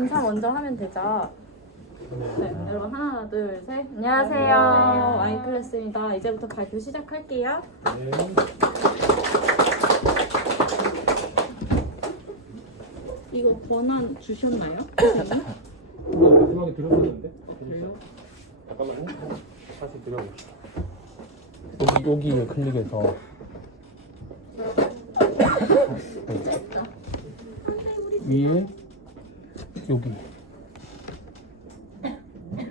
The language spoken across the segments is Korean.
인사 먼저 하면 되죠. 네, 여러분 하나, 둘, 셋. 안녕하세요. 와인 클래스입니다. 이제부터 발표 시작할게요. 네. 이거 권한 주셨나요? 마지막에 들었었는데? 그래요? 잠깐만요. 다시 들어볼게요. 여기에 클릭해서 위에 여기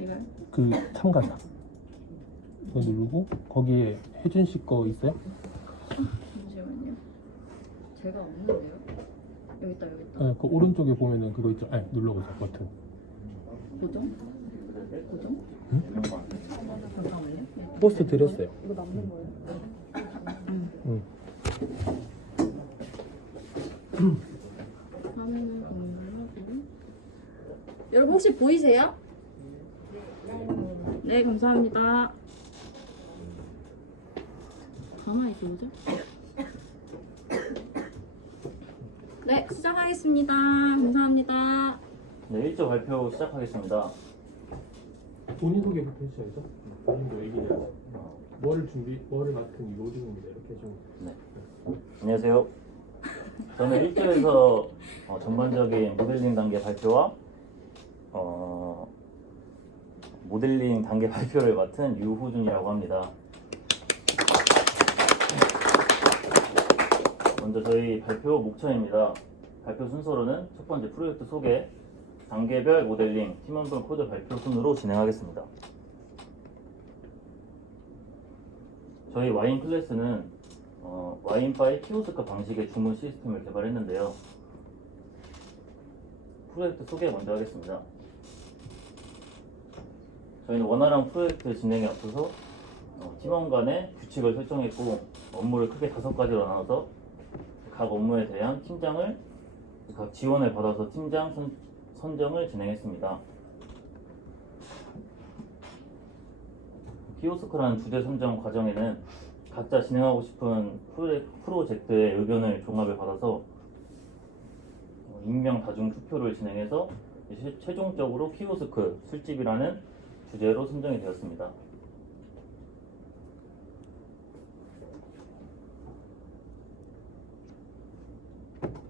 이걸? 그 참가자 이거 누르고 거기에 혜준 씨 거 있어요? 잠시만요. 제가 없는데요? 여기 있다, 여기 있다. 네, 그 오른쪽에 보면은 그거 있죠? 아니 눌러보세요 버튼. 고정? 고정? 응? 잠깐만요. 네. 포스트 드렸어요. 이거 남는 거예요? 응. 화면을 공유하고. 여러분 혹시 보이세요? 네, 감사합니다. 가만히 있어보죠. 네, 시작하겠습니다. 감사합니다. 네, 1조 발표 시작하겠습니다. 본인 소개부터 해주셔야죠. 본인도 얘기해야죠. 뭐를 맡은 요즘입니다. 이렇게 좀. 네. 안녕하세요. 저는 1조에서 전반적인 모델링 단계 발표와 모델링 단계 발표를 맡은 유호준이라고 합니다. 먼저 저희 발표 목차입니다. 발표 순서로는 첫 번째 프로젝트 소개, 단계별 모델링, 팀원별 코드 발표 순으로 진행하겠습니다. 저희 와인 클래스는 와인바의 키오스크 방식의 주문 시스템을 개발했는데요. 프로젝트 소개 먼저 하겠습니다. 저희는 원활한 프로젝트 진행에 앞서서 팀원 간의 규칙을 설정했고 업무를 크게 5가지로 나눠서 각 업무에 대한 팀장을 각 지원을 받아서 팀장 선정을 진행했습니다. 키오스크라는 주제 선정 과정에는 각자 진행하고 싶은 프로젝트의 의견을 종합을 받아서 익명 다중 투표를 진행해서 최종적으로 키오스크 술집이라는 주제로 선정이 되었습니다.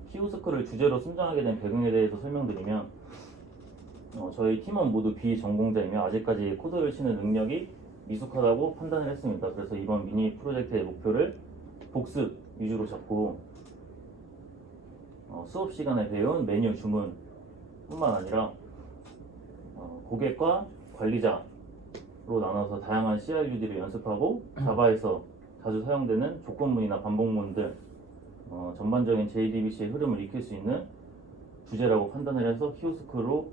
키오스크를 주제로 선정하게 된 배경에 대해서 설명드리면 저희 팀원 모두 비전공자이며 아직까지 코드를 치는 능력이 미숙하다고 판단을 했습니다. 그래서 이번 미니 프로젝트의 목표를 복습 위주로 잡고 수업 시간에 배운 메뉴 주문 뿐만 아니라 고객과 관리자로 나눠서 다양한 CRUD를 연습하고 자바에서 자주 사용되는 조건문이나 반복문 등 전반적인 JDBC의 흐름을 익힐 수 있는 주제라고 판단을 해서 키오스크로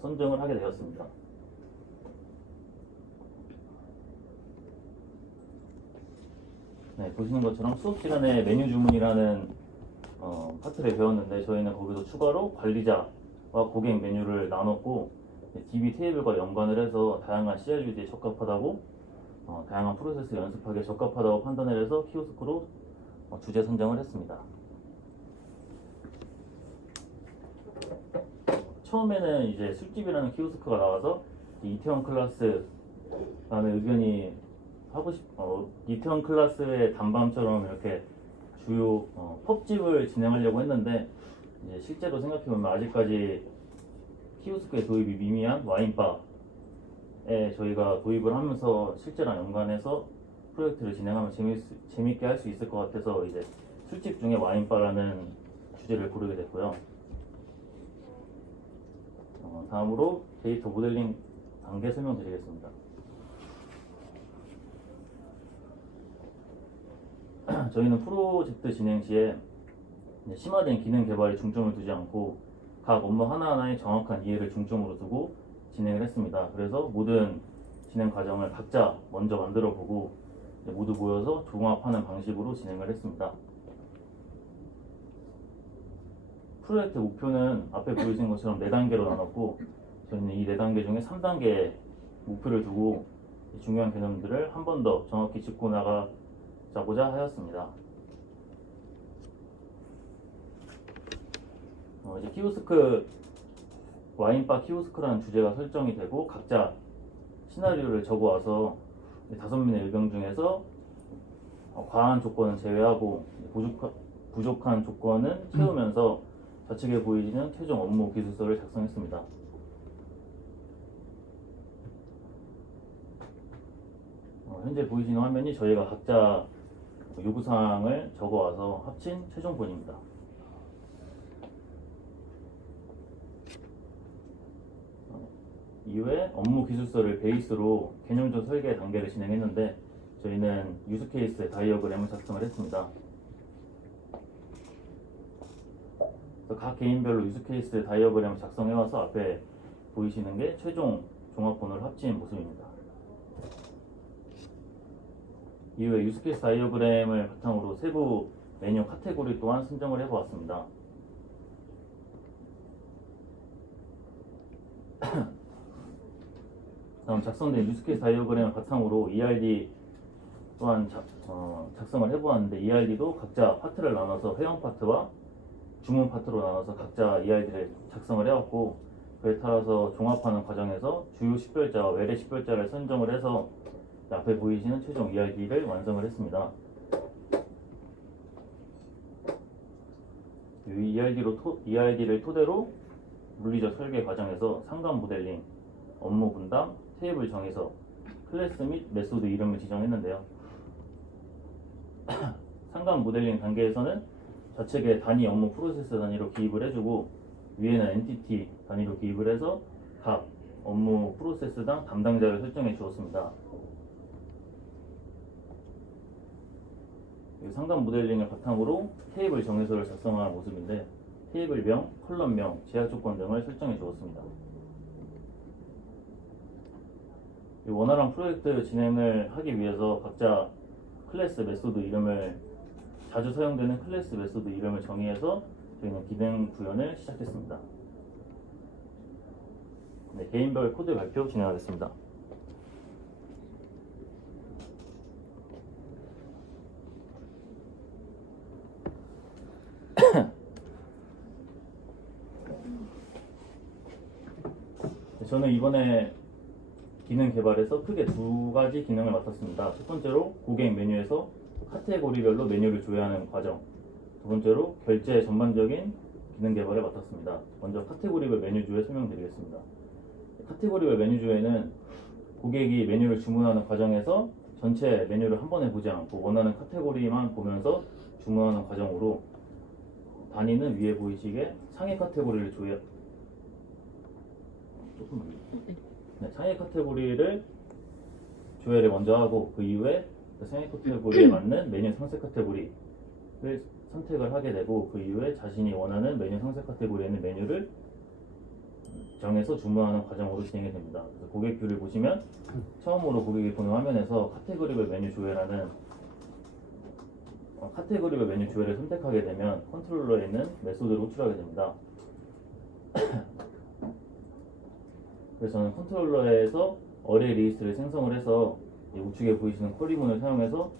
선정을 하게 되었습니다. 네, 보시는 것처럼 수업 시간에 메뉴 주문이라는 파트를 배웠는데 저희는 거기서 추가로 관리자와 고객 메뉴를 나눴고 DB 테이블과 연관을 해서 다양한 CRUD에 적합하다고 다양한 프로세스 연습하기에 적합하다고 판단을 해서 키오스크로 주제 선정을 했습니다. 처음에는 이제 술집이라는 키오스크가 나와서 이태원 클래스라는 의견이 이태원 클래스의 단밤처럼 이렇게 주요 펍집을 진행하려고 했는데 이제 실제로 생각해보면 아직까지 키오스크의 도입이 미미한 와인바에 저희가 도입을 하면서 실제랑 연관해서 프로젝트를 진행하면 재밌게 할 수 있을 것 같아서 이제 술집 중에 와인바라는 주제를 고르게 됐고요. 다음으로 데이터 모델링 단계 설명드리겠습니다. 저희는 프로젝트 진행 시에 심화된 기능 개발에 중점을 두지 않고 각 업무 하나하나의 정확한 이해를 중점으로 두고 진행을 했습니다. 그래서 모든 진행 과정을 각자 먼저 만들어 보고 모두 모여서 종합하는 방식으로 진행을 했습니다. 프로젝트 목표는 앞에 보여진 것처럼 4단계로 나눴고 저희는 이 4단계 중에 3단계 목표를 두고 중요한 개념들을 한 번 더 정확히 짚고 나가자고자 하였습니다. 이제 키오스크 와인바 키오스크라는 주제가 설정이 되고 각자 시나리오를 적어와서 5명의 의견 중에서 과한 조건은 제외하고 부족한 조건은 채우면서 좌측에 보이는 최종 업무 기술서를 작성했습니다. 현재 보이시는 화면이 저희가 각자 요구사항을 적어와서 합친 최종본입니다. 이후에 업무 기술서를 베이스로 개념적 설계 단계를 진행했는데 저희는 유스케이스 다이어그램을 작성을 했습니다. 그래서 각 개인별로 유스케이스 다이어그램을 작성해와서 앞에 보이시는 게 최종 종합본을 합친 모습입니다. 이후에 유스케이스 다이어그램을 바탕으로 세부 메뉴 카테고리 또한 선정을 해보았습니다. 다음 작성된 유스케이스 다이어그램을 바탕으로 ERD 또한 작성을 해보았는데 ERD도 각자 파트를 나눠서 회원 파트와 주문 파트로 나눠서 각자 ERD를 작성을 해왔고 그에 따라서 종합하는 과정에서 주요 식별자와 외래 식별자를 선정을 해서 앞에 보이시는 최종 ERD를 완성을 했습니다. 이 ERD를 토대로 물리적 설계 과정에서 상관 모델링, 업무 분담, 테이블 정의서, 클래스 및 메소드 이름을 지정했는데요. 상관 모델링 단계에서는 좌측에 단위 업무 프로세스 단위로 기입을 해주고 위에는 엔티티 단위로 기입을 해서 각 업무 프로세스당 담당자를 설정해 주었습니다. 상단 모델링을 바탕으로 테이블 정의서를 작성한 모습인데 테이블명, 컬럼명, 제약 조건 등을 설정해 주었습니다. 원활한 프로젝트 진행을 하기 위해서 각자 클래스 메소드 이름을 자주 사용되는 클래스 메소드 이름을 정의해서 저희는 기능 구현을 시작했습니다. 네, 개인별 코드 발표 진행하겠습니다. 저는 이번에 기능 개발에서 크게 2가지 기능을 맡았습니다. 첫 번째로 고객 메뉴에서 카테고리별로 메뉴를 조회하는 과정, 두 번째로 결제 전반적인 기능 개발을 맡았습니다. 먼저 카테고리별 메뉴 조회 설명드리겠습니다. 카테고리별 메뉴 조회는 고객이 메뉴를 주문하는 과정에서 전체 메뉴를 한 번에 보지 않고 원하는 카테고리만 보면서 주문하는 과정으로 단위는 위에 보이시게 상위 카테고리를 상위 카테고리를 조회를 먼저 하고 그 이후에 그 상위 카테고리에 맞는 메뉴 상세 카테고리를 선택을 하게 되고 그 이후에 자신이 원하는 메뉴 상세 카테고리에 있는 메뉴를 정해서 주문하는 과정으로 진행이 됩니다. 그래서 고객 뷰를 보시면 처음으로 고객이 보는 화면에서 카테고리별 메뉴 조회라는 카테고리별 메뉴 조회를 선택하게 되면 컨트롤러에 있는 메소드를 호출하게 됩니다. 그래서 저는 컨트롤러에서 어레이 리스트를 생성을 해서 우측에 보이시는 쿼리문을 사용해서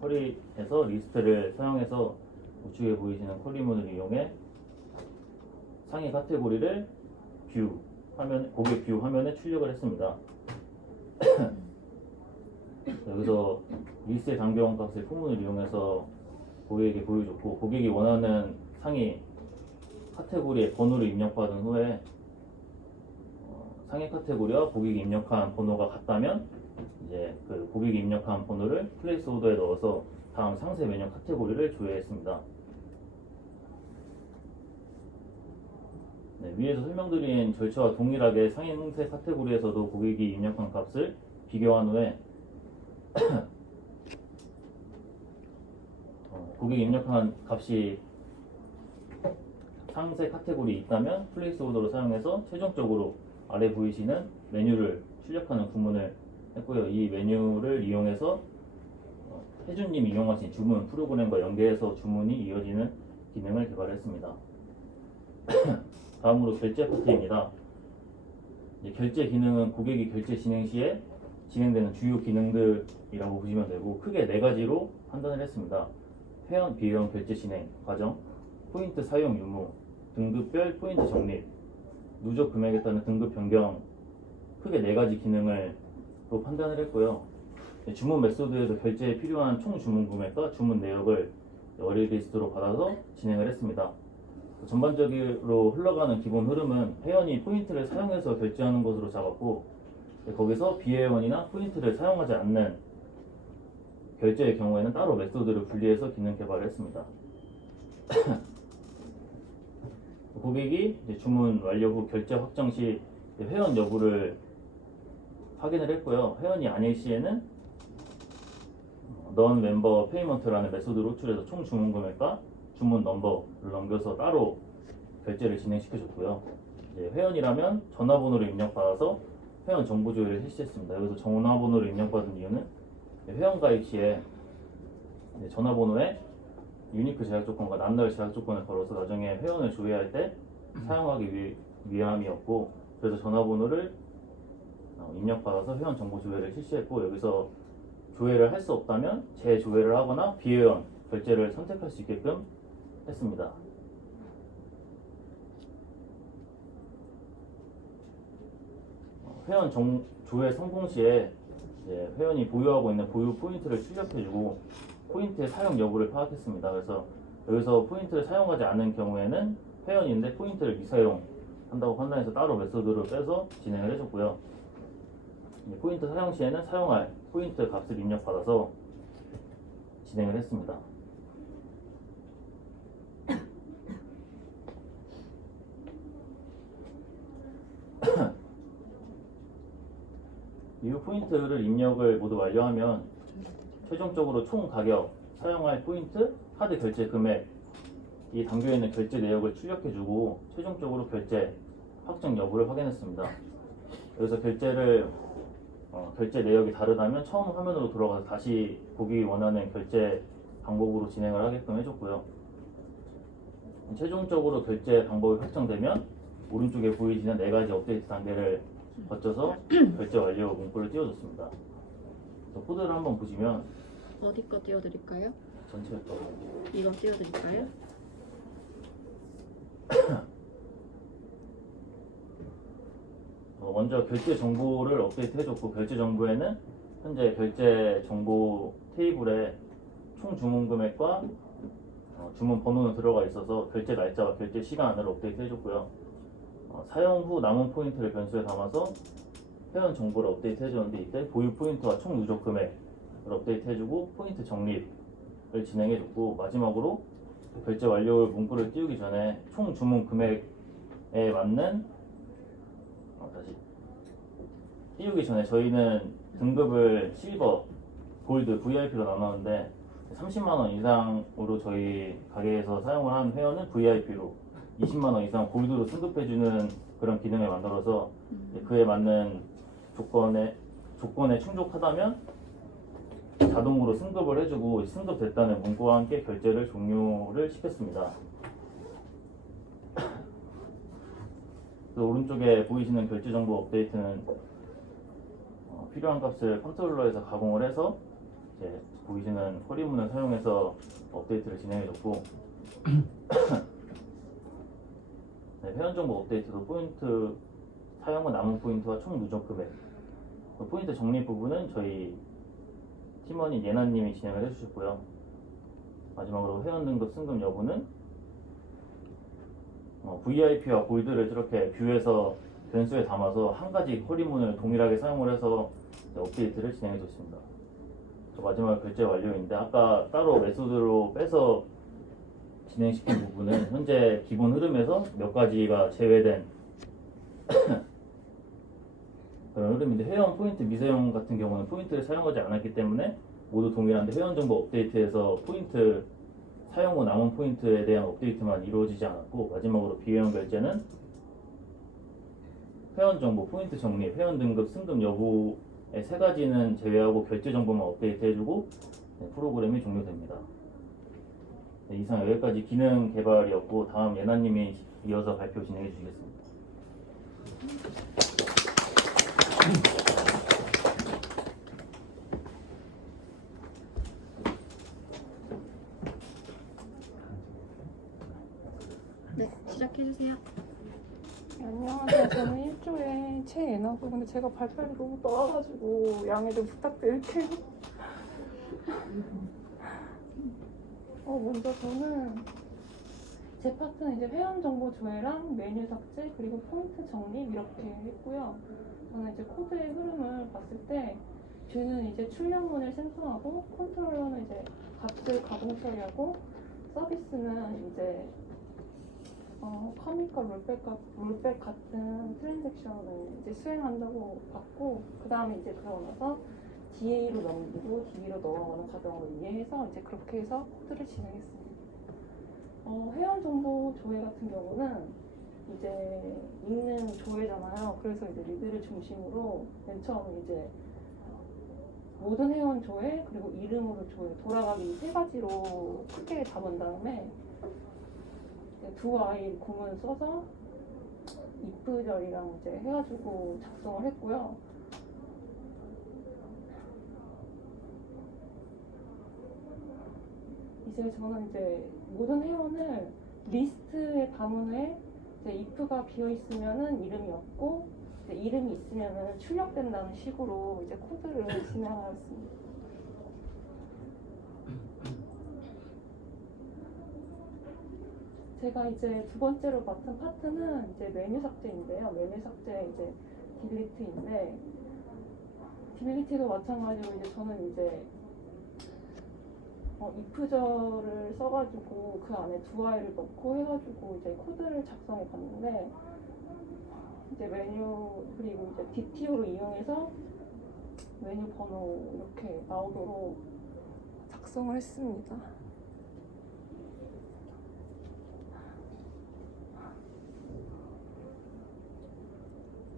쿼리에서 리스트를 사용해서 우측에 보이시는 쿼리문을 이용해 상위 카테고리를 고객 뷰 화면에 출력을 했습니다. 여기서 리스트의 단계원 값의 포문을 이용해서 고객에게 보여줬고 고객이 원하는 상위 카테고리의 번호를 입력받은 후에 상위 카테고리와 고객이 입력한 번호가 같다면 이제 그 고객이 입력한 번호를 플레이스 오더에 넣어서 다음 상세 메뉴 카테고리를 조회했습니다. 네, 위에서 설명드린 절차와 동일하게 상세 카테고리에서도 고객이 입력한 값을 비교한 후에 고객이 입력한 값이 상세 카테고리에 있다면 플레이스 오더를 사용해서 최종적으로 아래 보이시는 메뉴를 출력하는 구문을 했고요. 이 메뉴를 이용해서 혜준님이 이용하신 주문 프로그램과 연계해서 주문이 이어지는 기능을 개발했습니다. 다음으로 결제 파트입니다. 결제 기능은 고객이 결제 진행 시에 진행되는 주요 기능들이라고 보시면 되고 크게 4가지로 판단을 했습니다. 회원, 비회원 결제 진행 과정, 포인트 사용 유무, 등급별 포인트 적립, 누적 금액에 따른 등급 변경, 크게 4가지 기능을 또 판단을 했고요. 주문 메소드에서 결제에 필요한 총 주문 금액과 주문 내역을 어레이리스트로 받아서 진행을 했습니다. 전반적으로 흘러가는 기본 흐름은 회원이 포인트를 사용해서 결제하는 것으로 잡았고, 거기서 비회원이나 포인트를 사용하지 않는 결제의 경우에는 따로 메소드를 분리해서 기능 개발을 했습니다. 고객이 이제 주문 완료 후 결제 확정 시 회원 여부를 확인을 했고요. 회원이 아닐 시에는 넌 멤버 페이먼트라는 메소드를 호출해서 총 주문 금액과 주문 넘버를 넘겨서 따로 결제를 진행시켜줬고요. 이제 회원이라면 전화번호를 입력받아서 회원 정보 조회를 실시했습니다. 여기서 전화번호를 입력받은 이유는 회원 가입 시에 전화번호에 유니크 제약 조건과 남다른 제약 조건을 걸어서 나중에 회원을 조회할 때 사용하기 위함이었고, 그래서 전화번호를 입력받아서 회원 정보 조회를 실시했고, 여기서 조회를 할 수 없다면 재조회를 하거나 비회원 결제를 선택할 수 있게끔 했습니다. 회원 조회 성공 시에 회원이 보유하고 있는 보유 포인트를 출력해주고 포인트의 사용 여부를 파악했습니다. 그래서 여기서 포인트를 사용하지 않은 경우에는 회원인데 포인트를 미사용한다고 판단해서 따로 메소드를 빼서 진행을 해줬고요. 포인트 사용 시에는 사용할 포인트 값을 입력받아서 진행을 했습니다. 이후 포인트를 입력을 모두 완료하면 최종적으로 총 가격, 사용할 포인트, 카드 결제 금액이 담겨있는 결제 내역을 출력해주고 최종적으로 결제 확정 여부를 확인했습니다. 여기서 결제 내역이 다르다면 처음 화면으로 돌아가서 다시 보기 원하는 결제 방법으로 진행을 하게끔 해줬고요. 최종적으로 결제 방법이 확정되면 오른쪽에 보이시는 4가지 업데이트 단계를 거쳐서 결제 완료 문구를 띄워줬습니다. 코드를 한번 보시면 어디 거 띄워드릴까요? 전체 거 이거 띄워드릴까요? 먼저 결제 정보를 업데이트 해줬고, 결제 정보에는 현재 결제 정보 테이블에 총 주문 금액과 주문 번호는 들어가 있어서 결제 날짜와 결제 시간을 업데이트 해줬고요. 사용 후 남은 포인트를 변수에 담아서 회원 정보를 업데이트 해줬는데, 이때 보유 포인트와 총 누적 금액을 업데이트 해주고 포인트 적립을 진행해줬고, 마지막으로 결제 완료 문구를 띄우기 전에 총 주문 금액에 맞는 다시 띄우기 전에 저희는 등급을 실버, 골드, VIP로 나눴는데 30만원 이상으로 저희 가게에서 사용을 한 회원은 VIP로, 20만원 이상 골드로 승급해주는 그런 기능을 만들어서 그에 맞는 조건에 충족하다면 자동으로 승급을 해주고 승급됐다는 문구와 함께 결제를 종료를 시켰습니다. 오른쪽에 보이시는 결제 정보 업데이트는 필요한 값을 컨트롤러에서 가공을 해서 이제 보이시는 허리문을 사용해서 업데이트를 진행해줬고, 회원 정보 업데이트도 포인트 사용 후 남은 포인트와 총 누적 금액, 포인트 적립 부분은 저희 팀원인 예나님이 진행을 해주셨고요. 마지막으로 회원 등급 승급 여부는 VIP와 골드를 이렇게 뷰에서 변수에 담아서 한 가지 허리문을 동일하게 사용을 해서 업데이트를 진행해 줬습니다. 마지막 결제 완료인데, 아까 따로 메소드로 빼서 진행시킨 부분은 현재 기본 흐름에서 몇 가지가 제외된 그런 흐름인데, 회원 포인트 미사용 같은 경우는 포인트를 사용하지 않았기 때문에 모두 동일한데, 회원 정보 업데이트에서 포인트 사용 후 남은 포인트에 대한 업데이트만 이루어지지 않았고, 마지막으로 비회원 결제는 회원 정보, 포인트 적립, 회원 등급 승급 여부의 3가지는 제외하고 결제 정보만 업데이트 해주고 프로그램이 종료됩니다. 이상 여기까지 기능 개발이었고, 다음 예나님이 이어서 발표 진행해 주시겠습니다. 네, 시작해주세요. 안녕하세요. 저는 1조의 최예나고 근데 제가 발표를 너무 떠와가지고 양해 좀 부탁드릴게요. 먼저 저는 제 파트는 이제 회원 정보 조회랑 메뉴 삭제 그리고 포인트 정립 이렇게 했고요. 저는 이제 코드의 흐름을 봤을 때 뷰는 이제 출력문을 생성하고 컨트롤러는 이제 값을 가동 처리하고 서비스는 이제 커밋과 롤백 같은 트랜잭션을 이제 수행한다고 봤고 그 다음에 이제 그러고 나서 DA로 넘기고 DB로 넘어가는 과정을 이해해서 이제 그렇게 해서 코드를 진행했습니다. 회원 정보 조회 같은 경우는 이제 읽는 조회잖아요. 그래서 이제 리드를 중심으로 맨 처음에 이제 모든 회원 조회 그리고 이름으로 조회 돌아가기 이 세 가지로 크게 잡은 다음에 두 아이 구문 써서 if절이랑 이제 해가지고 작성을 했고요. 이제 저는 이제 모든 회원을 리스트에 담은 후에 이제 if가 비어 있으면은 이름이 없고 이제 이름이 있으면은 출력된다는 식으로 이제 코드를 진행하였습니다. 제가 이제 두 번째로 맡은 파트는 이제 메뉴 삭제인데요. 메뉴 삭제 이제 딜리트인데 딜리트도 마찬가지로 이제 저는 이제 if절을 써가지고 그 안에 두 아이를 넣고 해가지고 이제 코드를 작성해 봤는데 이제 메뉴 그리고 이제 DTO를 이용해서 메뉴 번호 이렇게 나오도록 작성을 했습니다.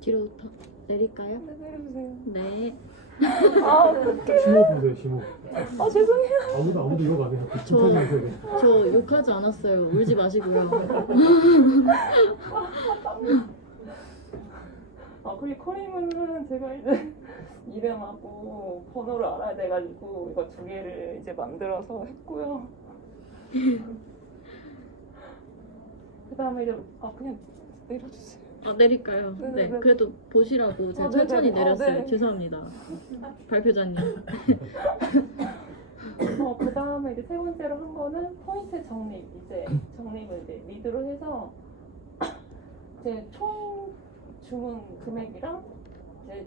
뒤로 더 내릴까요? 네, 내려주세요. 네. 심호 보세요, 심호. 죄송해요. 아무도 이러고 안 해요. 저- 칭찬해주셔야 돼요. 저 욕하지 않았어요. 울지 마시고요. 그리고 커리문은 제가 이제 이름하고 번호를 알아야 돼가지고 이거 두 개를 이제 만들어서 했고요. 그 다음에 이제 그냥 내려주세요. 내릴까요? 네. 네네네. 그래도 보시라고 제가 네네네. 천천히 내렸어요. 네. 죄송합니다. 발표자님. 그 다음에 이제 세 번째로 한 거는 포인트 정립. 이제 정립을 이제 리드로 해서 이제 총 주문 금액이랑 이제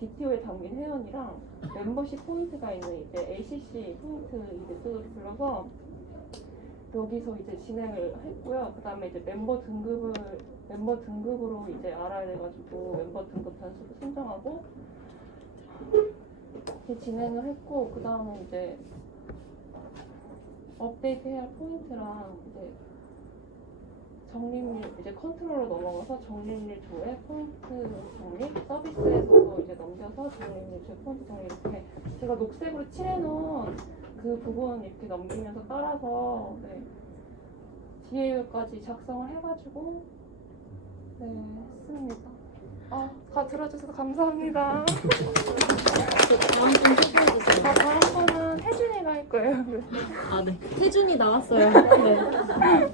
DTO에 담긴 회원이랑 멤버십 포인트가 있는 이제 ACC 포인트 메소드를 불러서 여기서 이제 진행을 했고요. 그 다음에 이제 멤버 등급으로 이제 알아야 돼가지고 멤버 등급 단수를 선정하고 이렇게 진행을 했고 그 다음에 이제 업데이트해야 할 포인트랑 이제 적립률 이제 컨트롤로 넘어가서 적립률 조회 포인트 적립 서비스에서도 이제 넘겨서 적립률 조회 포인트 적립 이렇게 제가 녹색으로 칠해놓은 그 부분 이렇게 넘기면서 따라서 DAU까지 작성을 해가지고 했습니다. 다 들어주셔서 감사합니다. 다음 분 소개해주세요. 다음 거는 혜준이가 할 거예요. 네. 태준이 나왔어요. 네.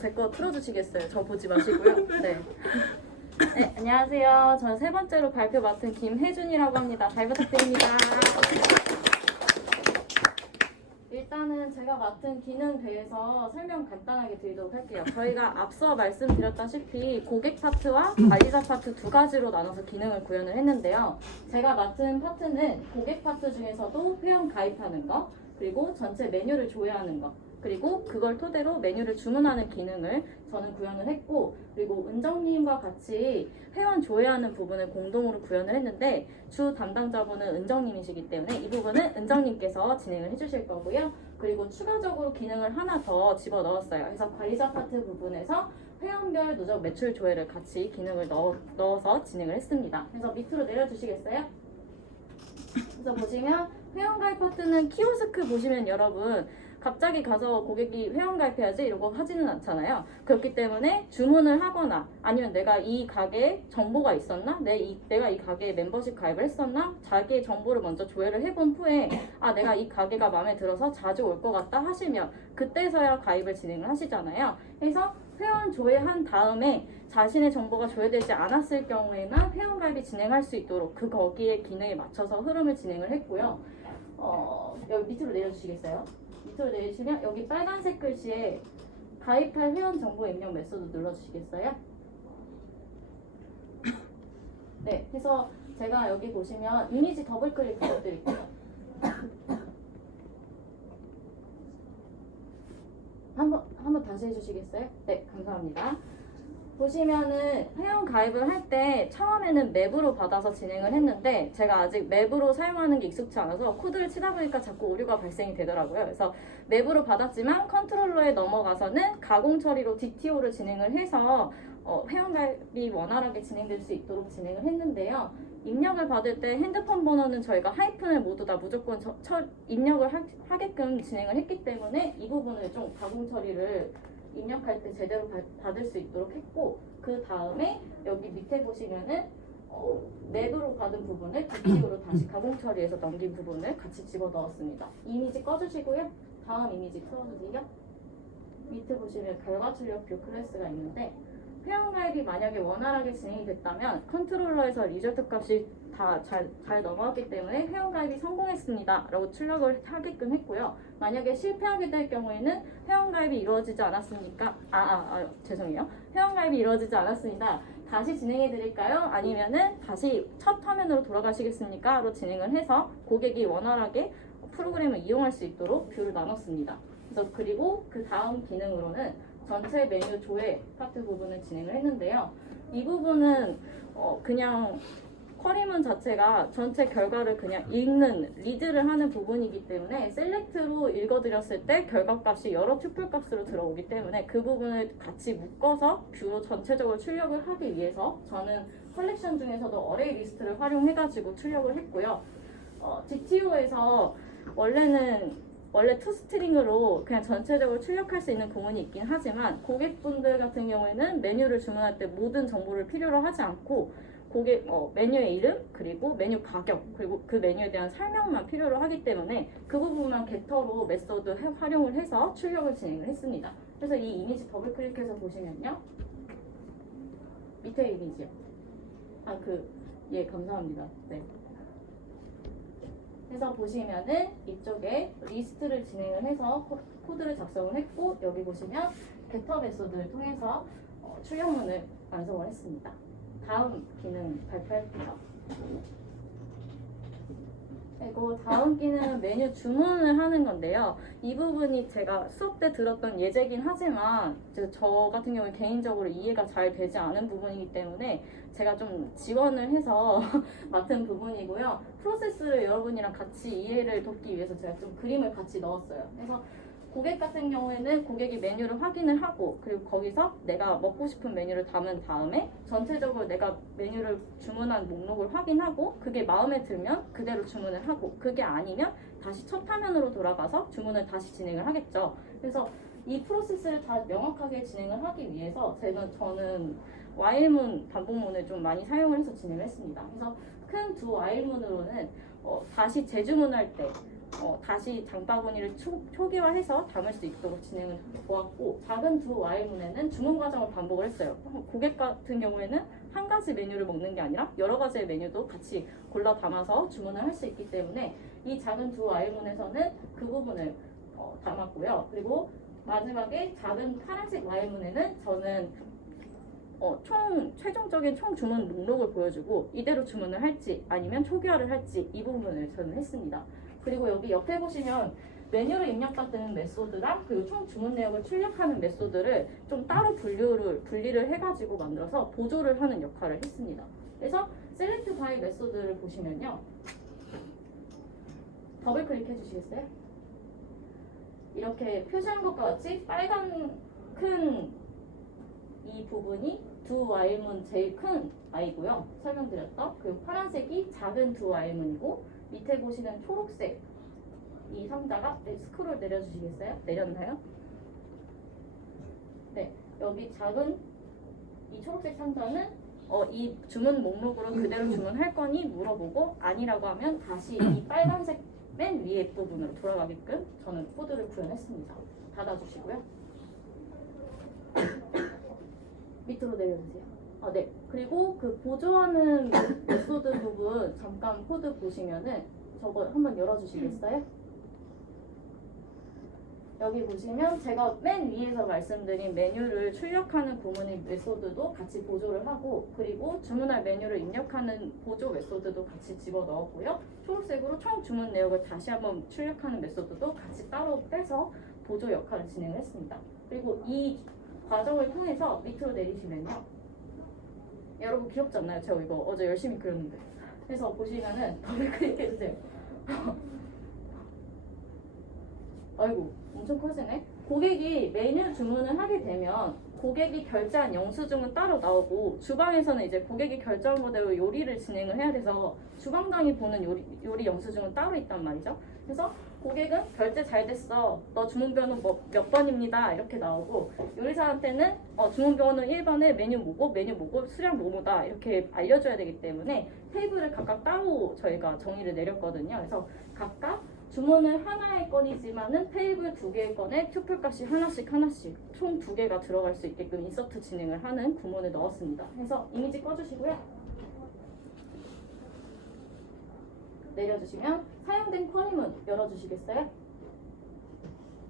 제 거 틀어주시겠어요? 저 보지 마시고요. 네. 네, 안녕하세요. 저는 세 번째로 발표 맡은 김혜준이라고 합니다. 잘 부탁드립니다. 일단은 제가 맡은 기능 대해서 설명 간단하게 드리도록 할게요. 저희가 앞서 말씀드렸다시피 고객 파트와 관리자 파트 두 가지로 나눠서 기능을 구현을 했는데요. 제가 맡은 파트는 고객 파트 중에서도 회원 가입하는 거, 그리고 전체 메뉴를 조회하는 거, 그리고 그걸 토대로 메뉴를 주문하는 기능을 저는 구현을 했고, 그리고 은정님과 같이 회원 조회하는 부분을 공동으로 구현을 했는데 주 담당자분은 은정님이시기 때문에 이 부분은 은정님께서 진행을 해주실 거고요. 그리고 추가적으로 기능을 하나 더 집어넣었어요. 그래서 관리자 파트 부분에서 회원별 누적 매출 조회를 같이 기능을 넣어서 진행을 했습니다. 그래서 밑으로 내려주시겠어요? 그래서 보시면 회원가입 파트는 키오스크 보시면 여러분 갑자기 가서 고객이 회원가입해야지 이러고 하지는 않잖아요. 그렇기 때문에 주문을 하거나 아니면 내가 이 가게에 정보가 있었나? 내가 이 가게에 멤버십 가입을 했었나? 자기의 정보를 먼저 조회를 해본 후에 내가 이 가게가 마음에 들어서 자주 올 것 같다 하시면 그때서야 가입을 진행을 하시잖아요. 그래서 회원 조회한 다음에 자신의 정보가 조회되지 않았을 경우에만 회원가입이 진행할 수 있도록 거기에 기능에 맞춰서 흐름을 진행을 했고요. 여기 밑으로 내려주시겠어요? 밑으로 내리시면 여기 빨간색 글씨에 가입할 회원 정보 입력 메소드 눌러주시겠어요? 네, 그래서 제가 여기 보시면 이미지 더블 클릭 부탁드릴게요. 한번 다시 해주시겠어요? 네, 감사합니다. 보시면은 회원 가입을 할 때 처음에는 맵으로 받아서 진행을 했는데 제가 아직 맵으로 사용하는 게 익숙치 않아서 코드를 치다 보니까 자꾸 오류가 발생이 되더라고요. 그래서 맵으로 받았지만 컨트롤러에 넘어가서는 가공 처리로 DTO를 진행을 해서 회원 가입이 원활하게 진행될 수 있도록 진행을 했는데요. 입력을 받을 때 핸드폰 번호는 저희가 하이픈을 모두 다 무조건 입력을 하게끔 진행을 했기 때문에 이 부분을 좀 가공 처리를 입력할 때 제대로 받을 수 있도록 했고, 그 다음에 여기 밑에 보시면은 맵으로 받은 부분을 DTO로 다시 가공 처리해서 넘긴 부분을 같이 집어 넣었습니다. 이미지 꺼주시고요. 다음 이미지 틀어주세요. 밑에 보시면 결과 출력 뷰 클래스가 있는데 회원 가입이 만약에 원활하게 진행이 됐다면 컨트롤러에서 리조트 값이 다 잘 넘어왔기 때문에 회원 가입이 성공했습니다 라고 출력을 하게끔 했고요. 만약에 실패하게 될 경우에는 회원 가입이 이루어지지 않았습니까? 죄송해요. 회원 가입이 이루어지지 않았습니다. 다시 진행해 드릴까요? 아니면은 다시 첫 화면으로 돌아가시겠습니까? 로 진행을 해서 고객이 원활하게 프로그램을 이용할 수 있도록 뷰를 나눴습니다. 그리고 그 다음 기능으로는 전체 메뉴 조회 파트 부분을 진행을 했는데요. 이 부분은 그냥 쿼리문 자체가 전체 결과를 그냥 읽는, 리드를 하는 부분이기 때문에 셀렉트로 읽어드렸을 때 결과값이 여러 튜플 값으로 들어오기 때문에 그 부분을 같이 묶어서 뷰로 전체적으로 출력을 하기 위해서 저는 컬렉션 중에서도 어레이 리스트를 활용해가지고 출력을 했고요. DTO에서 원래 투스트링으로 그냥 전체적으로 출력할 수 있는 부분이 있긴 하지만 고객분들 같은 경우에는 메뉴를 주문할 때 모든 정보를 필요로 하지 않고 메뉴의 이름, 그리고 메뉴 가격, 그리고 그 메뉴에 대한 설명만 필요로 하기 때문에 그 부분만 게터로 메소드 활용을 해서 출력을 진행을 했습니다. 그래서 이 이미지 더블 클릭해서 보시면요. 밑에 이미지요. 감사합니다. 네. 해서 보시면은 이쪽에 리스트를 진행을 해서 코드를 작성을 했고, 여기 보시면 게터 메소드를 통해서 출력문을 완성을 했습니다. 다음 기능 발표할게요. 그리고 다음 기능은 메뉴 주문을 하는 건데요. 이 부분이 제가 수업 때 들었던 예제긴 하지만 저 같은 경우에 개인적으로 이해가 잘 되지 않은 부분이기 때문에 제가 좀 지원을 해서 맡은 부분이고요. 프로세스를 여러분이랑 같이 이해를 돕기 위해서 제가 좀 그림을 같이 넣었어요. 그래서 고객 같은 경우에는 고객이 메뉴를 확인을 하고, 그리고 거기서 내가 먹고 싶은 메뉴를 담은 다음에 전체적으로 내가 메뉴를 주문한 목록을 확인하고 그게 마음에 들면 그대로 주문을 하고, 그게 아니면 다시 첫 화면으로 돌아가서 주문을 다시 진행을 하겠죠. 그래서 이 프로세스를 다 명확하게 진행을 하기 위해서 저는 와일문 반복문을 좀 많이 사용을 해서 진행을 했습니다. 그래서 큰 두 와일문으로는 다시 재주문할 때 다시 장바구니를 초기화해서 담을 수 있도록 진행을 보았고, 작은 두 와일문에는 주문 과정을 반복을 했어요. 고객 같은 경우에는 한 가지 메뉴를 먹는 게 아니라 여러 가지의 메뉴도 같이 골라 담아서 주문을 할 수 있기 때문에 이 작은 두 와일문에서는 그 부분을 담았고요. 그리고 마지막에 작은 파란색 와일문에는 저는 최종적인 총 주문 목록을 보여주고 이대로 주문을 할지 아니면 초기화를 할지 이 부분을 저는 했습니다. 그리고 여기 옆에 보시면 메뉴를 입력받는 메소드랑 그리고 총 주문 내역을 출력하는 메소드를 좀 따로 분리를 해가지고 만들어서 보조를 하는 역할을 했습니다. 그래서 셀렉트 바이 메소드를 보시면요. 더블 클릭해 주시겠어요? 이렇게 표시한 것과 같이 빨간 큰 이 부분이 두 와일문 제일 큰 I고요. 설명드렸던. 그리고 파란색이 작은 두 와일문이고, 밑에 보시는 초록색 이 상자가 스크롤 내려주시겠어요? 내렸나요? 네, 여기 작은 이 초록색 상자는 이 주문 목록으로 그대로 주문할 거니 물어보고 아니라고 하면 다시 이 빨간색 맨 위에 부분으로 돌아가게끔 저는 코드를 구현했습니다. 닫아주시고요. 밑으로 내려주세요. 네. 그리고 그 보조하는 메소드 부분 잠깐 코드 보시면은 저거 한번 열어주시겠어요? 여기 보시면 제가 맨 위에서 말씀드린 메뉴를 출력하는 구문의 메소드도 같이 보조를 하고 그리고 주문할 메뉴를 입력하는 보조 메소드도 같이 집어넣었고요. 초록색으로 총 주문 내역을 다시 한번 출력하는 메소드도 같이 따로 빼서 보조 역할을 진행했습니다. 그리고 이 과정을 통해서 밑으로 내리시면요. 여러분 귀엽지 않나요? 제가 이거 어제 열심히 그렸는데. 그래서 보시면은 더블 클릭해주세요. 아이고 엄청 커지네. 고객이 메뉴 주문을 하게 되면 고객이 결제한 영수증은 따로 나오고 주방에서는 이제 고객이 결제한 거대로 요리를 진행을 해야 돼서 주방장이 보는 요리 영수증은 따로 있단 말이죠. 그래서 고객은 결제 잘 됐어. 너 주문번호 몇 번입니다. 이렇게 나오고 요리사한테는 주문번호 1번에 메뉴 뭐고 수량 뭐뭐다 이렇게 알려줘야 되기 때문에 테이블을 각각 따로 저희가 정의를 내렸거든요. 그래서 각각 주문은 하나의 건이지만은 테이블 2개의 건에 튜플 값이 하나씩 총 2개가 들어갈 수 있게끔 인서트 진행을 하는 구문을 넣었습니다. 그래서 이미지 꺼주시고요. 내려주시면 사용된 쿼리문 열어주시겠어요?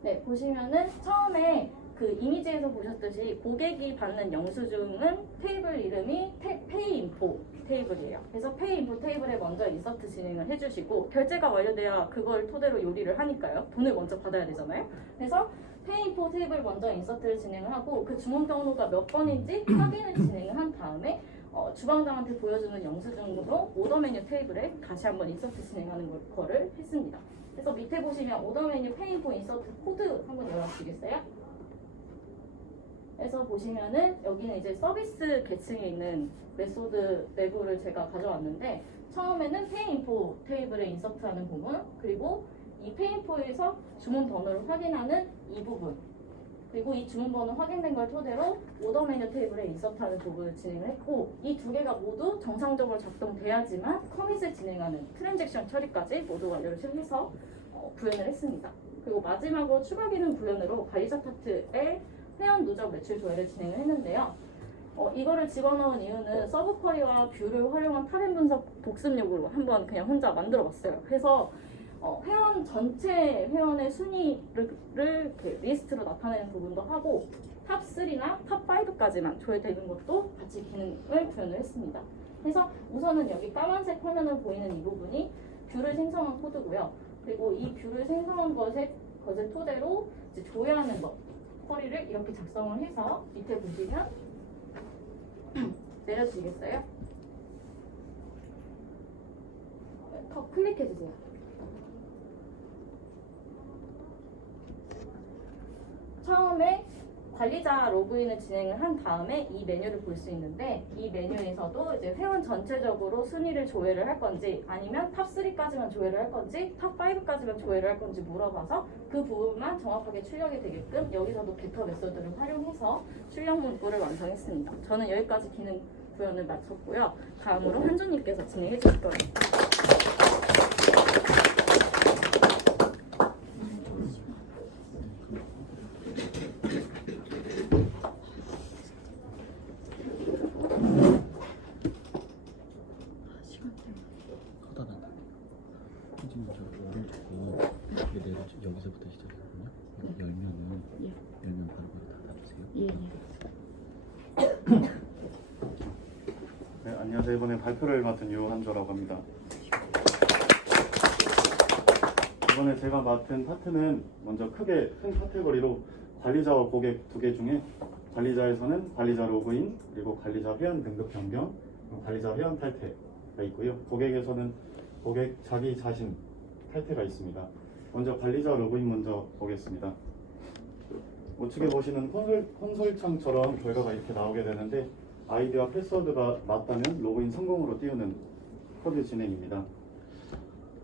네, 보시면은 처음에 그 이미지에서 보셨듯이 고객이 받는 영수증은 테이블 이름이 페이인포 테이블이에요. 그래서 페이인포 테이블에 먼저 인서트 진행을 해주시고 결제가 완료돼야 그걸 토대로 요리를 하니까요. 돈을 먼저 받아야 되잖아요. 그래서 페이인포 테이블 먼저 인서트를 진행을 하고 그 주문 번호가 몇 번인지 확인을 진행을 한 다음에 주방장한테 보여주는 영수증으로 오더 메뉴 테이블에 다시 한번 인서트 진행하는 거를 했습니다. 그래서 밑에 보시면 오더 메뉴 페이인포 인서트 코드 한번 열어주시겠어요? 그래서 보시면은 여기는 이제 서비스 계층에 있는 메소드 내부를 제가 가져왔는데 처음에는 페이인포 테이블에 인서트하는 부분 그리고 이 페이인포에서 주문 번호를 확인하는 이 부분 그리고 이 주문 번호 확인된 걸 토대로 오더 메뉴 테이블에 인서트하는 부분을 진행을 했고 이 두 개가 모두 정상적으로 작동돼야지만 커밋을 진행하는 트랜잭션 처리까지 모두 완료를 해서 구현을 했습니다. 그리고 마지막으로 추가 기능 구현으로 관리자 파트에 회원 누적 매출 조회를 진행을 했는데요. 이거를 집어넣은 이유는 서브 쿼리와 뷰를 활용한 타겟 분석 복습용으로 한번 그냥 혼자 만들어 봤어요. 그래서 회원 전체 회원의 순위를 이렇게 리스트로 나타내는 부분도 하고 탑 3나 탑 5까지만 조회되는 것도 같이 기능을 구현을 했습니다. 그래서 우선은 여기 까만색 화면을 보이는 이 부분이 뷰를 생성한 코드고요. 그리고 이 뷰를 생성한 것을 토대로 이제 조회하는 것 쿼리를 이렇게 작성을 해서 밑에 보시면 내려주시겠어요? 더 클릭해주세요. 처음에 관리자 로그인을 진행을 한 다음에 이 메뉴를 볼 수 있는데 이 메뉴에서도 이제 회원 전체적으로 순위를 조회를 할 건지 아니면 탑 3까지만 조회를 할 건지 탑 5까지만 조회를 할 건지 물어봐서 그 부분만 정확하게 출력이 되게끔 여기서도 겟터 메소드를 활용해서 출력 문구를 완성했습니다. 저는 여기까지 기능 구현을 마쳤고요. 다음으로 한준님께서 진행해 주실 거예요. 하다가 지금 저 오른쪽 이게 내려 여기서부터 시작이거든요. 이거 열면 바로 닫아주세요. 네, 안녕하세요. 이번에 발표를 맡은 유한조라고 합니다. 이번에 제가 맡은 파트는 먼저 크게 큰 카테고리로 관리자와 고객 두 개 중에 관리자에서는 관리자 로그인, 그리고 관리자 회원 등급 변경, 관리자 회원 탈퇴가 있고요. 고객에서는 고객 자기 자신 탈퇴가 있습니다. 먼저 관리자 로그인 먼저 보겠습니다. 우측에 보시는 콘솔창처럼 결과가 이렇게 나오게 되는데 아이디와 패스워드가 맞다면 로그인 성공으로 띄우는 코드 진행입니다.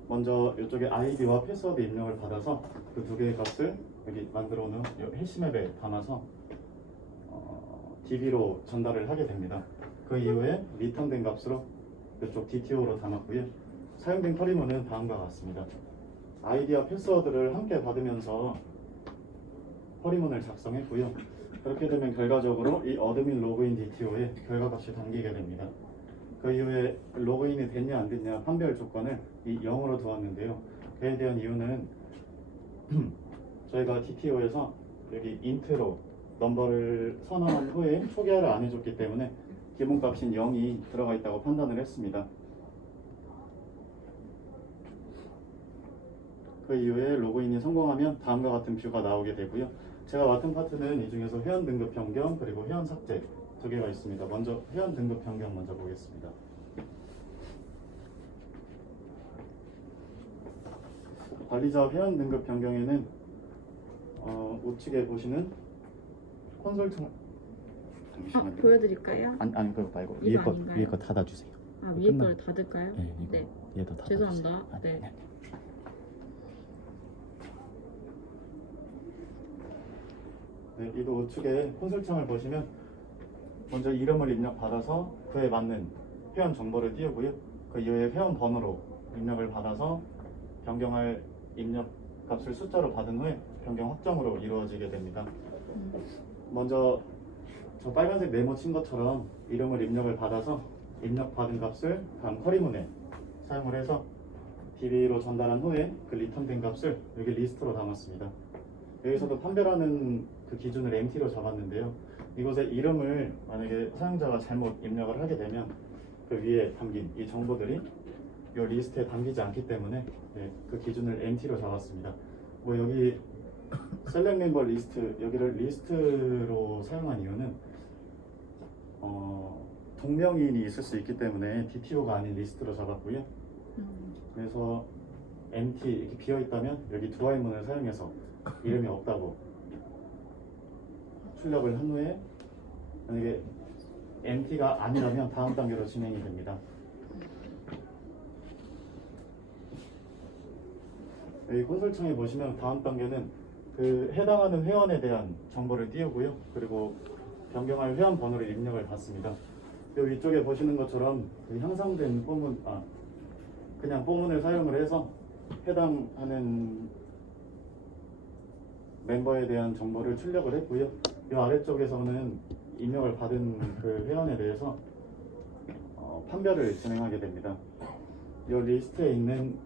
먼저 이쪽에 아이디와 패스워드 입력을 받아서 그 두 개의 값을 여기 만들어 놓은 해시맵에 담아서 DB로 전달을 하게 됩니다. 그 이후에 리턴된 값으로 이쪽 DTO로 담았고요. 사용된 쿼리문은 다음과 같습니다. 아이디와 패스워드를 함께 받으면서 쿼리문을 작성했고요. 그렇게 되면 결과적으로 이 어드민 로그인 DTO에 결과값이 담기게 됩니다. 그 이후에 로그인이 됐냐 안 됐냐 판별 조건을 이 0으로 두었는데요. 그에 대한 이유는 저희가 DTO에서 여기 인트로 넘버를 선언한 후에 초기화를 안 해줬기 때문에 기본값인 0이 들어가 있다고 판단을 했습니다. 그 이후에 로그인이 성공하면 다음과 같은 뷰가 나오게 되고요. 제가 맡은 파트는 이 중에서 회원 등급 변경 그리고 회원 삭제 두 개가 있습니다. 먼저 회원 등급 변경 먼저 보겠습니다. 관리자 회원 등급 변경에는 우측에 보시는 콘솔 창 잠시만요. 보여드릴까요? 아니 그거 말고 이거 아닌가요? 위에 거 닫아주세요. 아, 위에 걸 닫을까요? 네, 이거 네. 얘도 닫아주세요. 죄송합니다. 네. 네, 이도 우측에 콘솔창을 보시면 먼저 이름을 입력받아서 그에 맞는 회원 정보를 띄우고요. 그 이후에 회원 번호로 입력을 받아서 변경할 입력 값을 숫자로 받은 후에 변경 확정으로 이루어지게 됩니다. 먼저 저 빨간색 네모 친 것처럼 이름을 입력을 받아서 입력받은 값을 다음 쿼리문에 사용을 해서 DB로 전달한 후에 그 리턴된 값을 여기 리스트로 담았습니다. 여기서도 판별하는 그 기준을 MT로 잡았는데요. 이곳에 이름을 만약에 사용자가 잘못 입력을 하게 되면 그 위에 담긴 이 정보들이 이 리스트에 담기지 않기 때문에 그 기준을 MT로 잡았습니다. 뭐 여기 셀렉 멤버 리스트 여기를 리스트로 사용한 이유는 동명이인이 있을 수 있기 때문에 DTO가 아닌 리스트로 잡았고요. 그래서 MT 이렇게 비어 있다면 여기 두와이문을 사용해서 이름이 없다고 출력을 한 후에 만약에 MT가 아니라면 다음 단계로 진행이 됩니다. 여기 콘솔창에 보시면 다음 단계는 그 해당하는 회원에 대한 정보를 띄우고요. 그리고 변경할 회원 번호를 입력을 받습니다. 여기 위쪽에 보시는 것처럼 그 형성된 뽀문, 그냥 뽀문을 사용을 해서 해당하는 멤버에 대한 정보를 출력을 했고요. 이 아래쪽에서는 입력을 받은 그 회원에 대해서 판별을 진행하게 됩니다. 이 리스트에 있는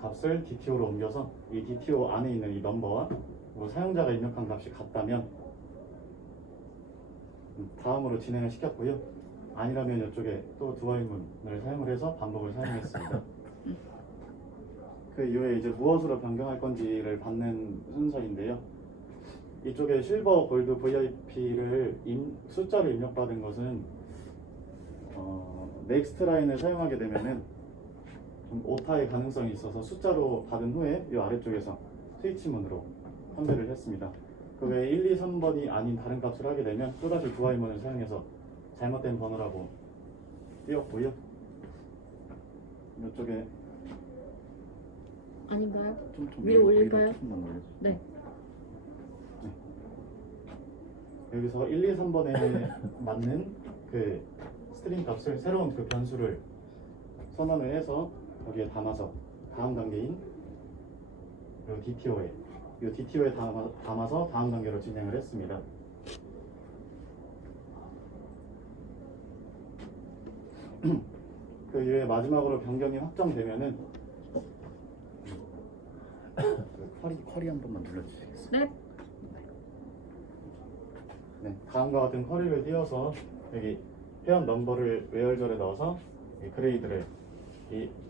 값을 DTO로 옮겨서 이 DTO 안에 있는 이 넘버와 사용자가 입력한 값이 같다면 다음으로 진행을 시켰고요. 아니라면 이쪽에 또 두와이문을 사용을 해서 반복을 사용했습니다. 그 이후에 이제 무엇으로 변경할 건지를 받는 순서인데요. 이쪽에 실버, 골드, VIP를 숫자로 입력받은 것은 넥스트 라인을 사용하게 되면은 좀 오타의 가능성이 있어서 숫자로 받은 후에 이 아래쪽에서 스위치문으로 판별을 했습니다. 그 외에 1, 2, 3번이 아닌 다른 값을 하게 되면 또다시 두와이문을 사용해서 잘못된 번호라고 띄웠고요. 이쪽에 아닌가요? 좀 위로 올릴까요? 조금만 올려주세요. 네. 여기서 1, 2, 3번에 맞는 그 스트링 값을 새로운 그 변수를 선언을 해서 여기에 담아서 다음 단계인 이 DTO에 담아서 다음 단계로 진행을 했습니다. 그 이후에 마지막으로 변경이 확정되면은 쿼리 한 번만 눌러주시겠어요? 네. 네, 다음과 같은 쿼리를 띄워서 여기 회원 넘버를 외열절에 넣어서 이 그레이드를